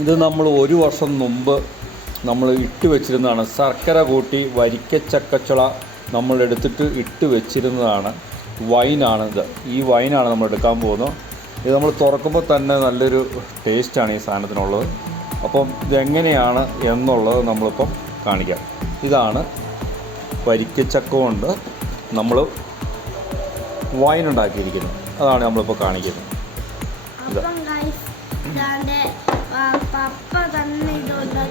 ഇത് നമ്മൾ ഒരു വർഷം മുമ്പ് നമ്മൾ ഇട്ട് വെച്ചിരുന്നതാണ്. ശർക്കര കൂട്ടി വരിക്കച്ചക്കച്ചുള നമ്മൾ എടുത്തിട്ട് ഇട്ട് വെച്ചിരുന്നതാണ്. വൈനാണ് ഇത്. ഈ വൈനാണ് നമ്മൾ എടുക്കാൻ പോകുന്നത്. ഇത് നമ്മൾ തുറക്കുമ്പോൾ തന്നെ നല്ലൊരു ടേസ്റ്റാണ് ഈ സാധനത്തിനുള്ളത്. അപ്പം ഇതെങ്ങനെയാണ് എന്നുള്ളത് നമ്മളിപ്പം കാണിക്കാം. ഇതാണ് വരിക്കച്ചക്ക കൊണ്ട് നമ്മൾ വൈൻ ഉണ്ടാക്കിയിരിക്കുന്നത്. അതാണ് നമ്മളിപ്പോൾ കാണിക്കുന്നത്. ഇതാ. പപ്പ തന്നെ കൊടുക്കാൻ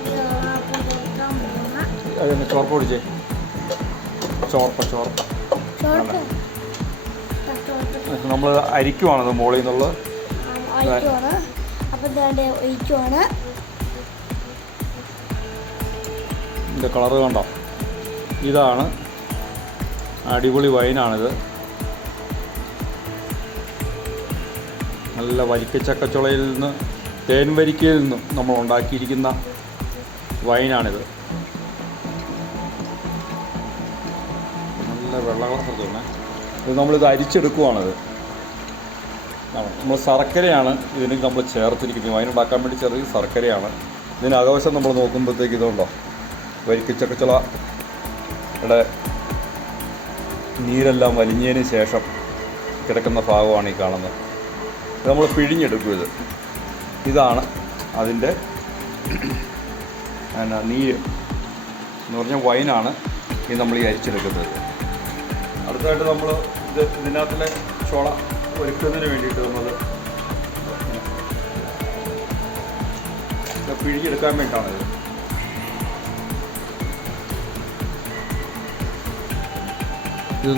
പോകുന്ന അതൊന്ന് ചോർപ്പ പിടിച്ചേ. ചോർപ്പ ചോർപ്പ. നമ്മൾ അരിക്കുവാണത് മുകളിൽ നിന്നുള്ളത് അരിക്കുവാണ് അപ്പം ഇതാണ്ട് ഒഴിക്കുവാണ്. ഇതിന്റെ കളറ് കണ്ടോ? ഇതാണ്. അടിപൊളി വൈനാണിത്. നല്ല വരിക്കച്ചക്കച്ചുളയിൽ നിന്ന് തേൻ വരിക്കയിൽ നിന്നും നമ്മൾ ഉണ്ടാക്കിയിരിക്കുന്ന വൈനാണിത്. നല്ല വെള്ള തോന്നേ ഇത് നമ്മളിത് അരിച്ചെടുക്കുവാണിത്. നമ്മൾ ശർക്കരയാണ് ഇതിന് നമ്മൾ ചേർത്തിരിക്കുന്നത്. വൈൻ ഉണ്ടാക്കാൻ വേണ്ടി ചെറിയ ശർക്കരയാണ്. ഇതിന് അകവശം നമ്മൾ നോക്കുമ്പോഴത്തേക്ക് ഇതുണ്ടോ? വരിക്കച്ചക്കച്ചുളയുടെ നീരെല്ലാം വലിഞ്ഞതിന് ശേഷം കിടക്കുന്ന ഭാഗമാണ് ഈ കാണുന്നത്. നമ്മൾ പിഴിഞ്ഞെടുക്കും ഇത്. ഇതാണ് അതിന്റെ എന്നാ നീര്. എന്ന് പറഞ്ഞാൽ വൈനാണ് ഇത് നമ്മൾ ഈ അരിച്ചെടുക്കുന്നത്. അടുത്തായിട്ട് നമ്മൾ ഇത് ഇതിനകത്തിലെ ചോള ഒരുക്കുന്നതിന് വേണ്ടിയിട്ട് നമ്മൾ പിഴിഞ്ഞെടുക്കാൻ വേണ്ടിയിട്ടാണ് ഇത്.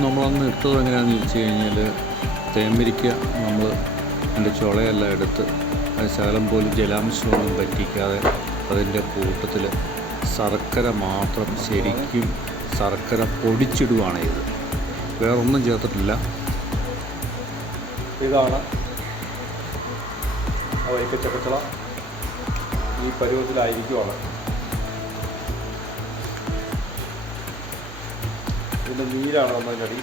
നമ്മളന്ന് ഇട്ടത് എങ്ങനെയാണെന്ന് ചോദിച്ചു കഴിഞ്ഞാൽ തേമ്പരിക്ക നമ്മൾ അതിന്റെ ചുളയെല്ലാം എടുത്ത് ശകലം പോലും ജലാംശമൊന്നും പറ്റിക്കാതെ അതിന്റെ കൂട്ടത്തിൽ ശർക്കര മാത്രം ശരിക്കും ശർക്കര പൊടിച്ചിടുവാണ് ഇത്. വേറൊന്നും ചേർത്തിട്ടില്ല. ഇതാണ് വരിക്ക ചക്കച്ചള. ഈ പരുവത്തിലായിരിക്കുവാണ്. ഇതിന്റെ നീരാണ് നമ്മളതിന്റെ അടി.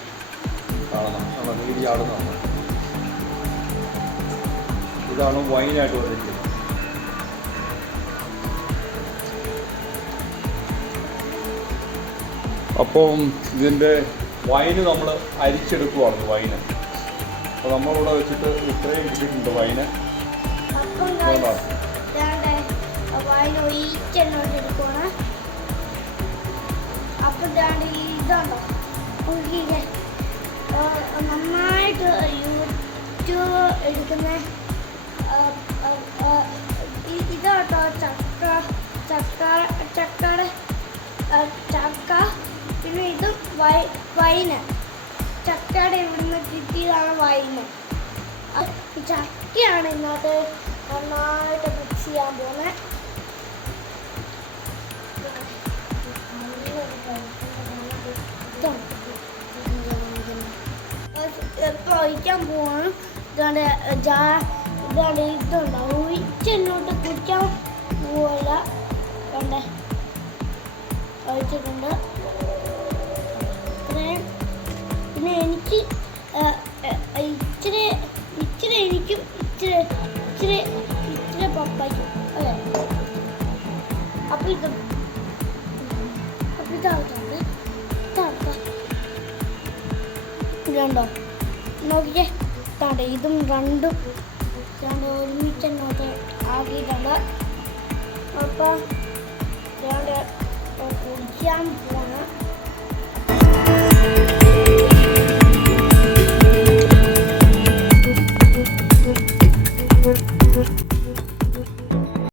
കാണണം നമ്മുടെ നീര് ചാടുന്നതാണ്. ഇതാണ് വൈനായിട്ട് വരുന്നത്. അപ്പം ഇതിന്റെ വൈന് നമ്മൾ അരിച്ചെടുക്കുവാണ് വൈന് അപ്പോൾ നമ്മളിവിടെ വെച്ചിട്ട് ഇത്രയും കിട്ടിയിട്ടുണ്ട് വൈന് അപ്പം. ഇതാണ്ട് നന്നായിട്ട് ചക്ക പിന്നെ ഇത് വൈ വൈന്. ചക്കയുടെ ഇവിടുന്ന് കിട്ടിയതാണ് വൈന്. ചക്കയാണ് ഇന്നത്തെ നന്നായിട്ട് മിക്സ് ചെയ്യാൻ പോകുന്നത് ഇപ്പൊ ഒഴിക്കാൻ പോവാണ്. ഇതാണ്ട് ജാ ഇതാണ്ട് ഇതുണ്ടോ. ഒഴിച്ചെന്നോട്ട് കുടിക്കാൻ പോവില്ല കണ്ടേ? ഒഴിച്ചിട്ടുണ്ട് ഇത്രയും പിന്നെ എനിക്ക് ഇച്ചിരി ഇച്ചിരി എനിക്കും ഇച്ചിരി ഇച്ചിരി ഇച്ചിരി പപ്പയ്ക്കും. അല്ലേ? അപ്പം ഇത് അപ്പം ഇതാവുന്നുണ്ട്. ഇതാക്കാം ഇതുണ്ടോ? നോക്കിക്കേ. ഇതും രണ്ടും. ഒരുമിച്ച് നോക്കി ആക്കിയിട്ടുണ്ട്. അപ്പം Jam.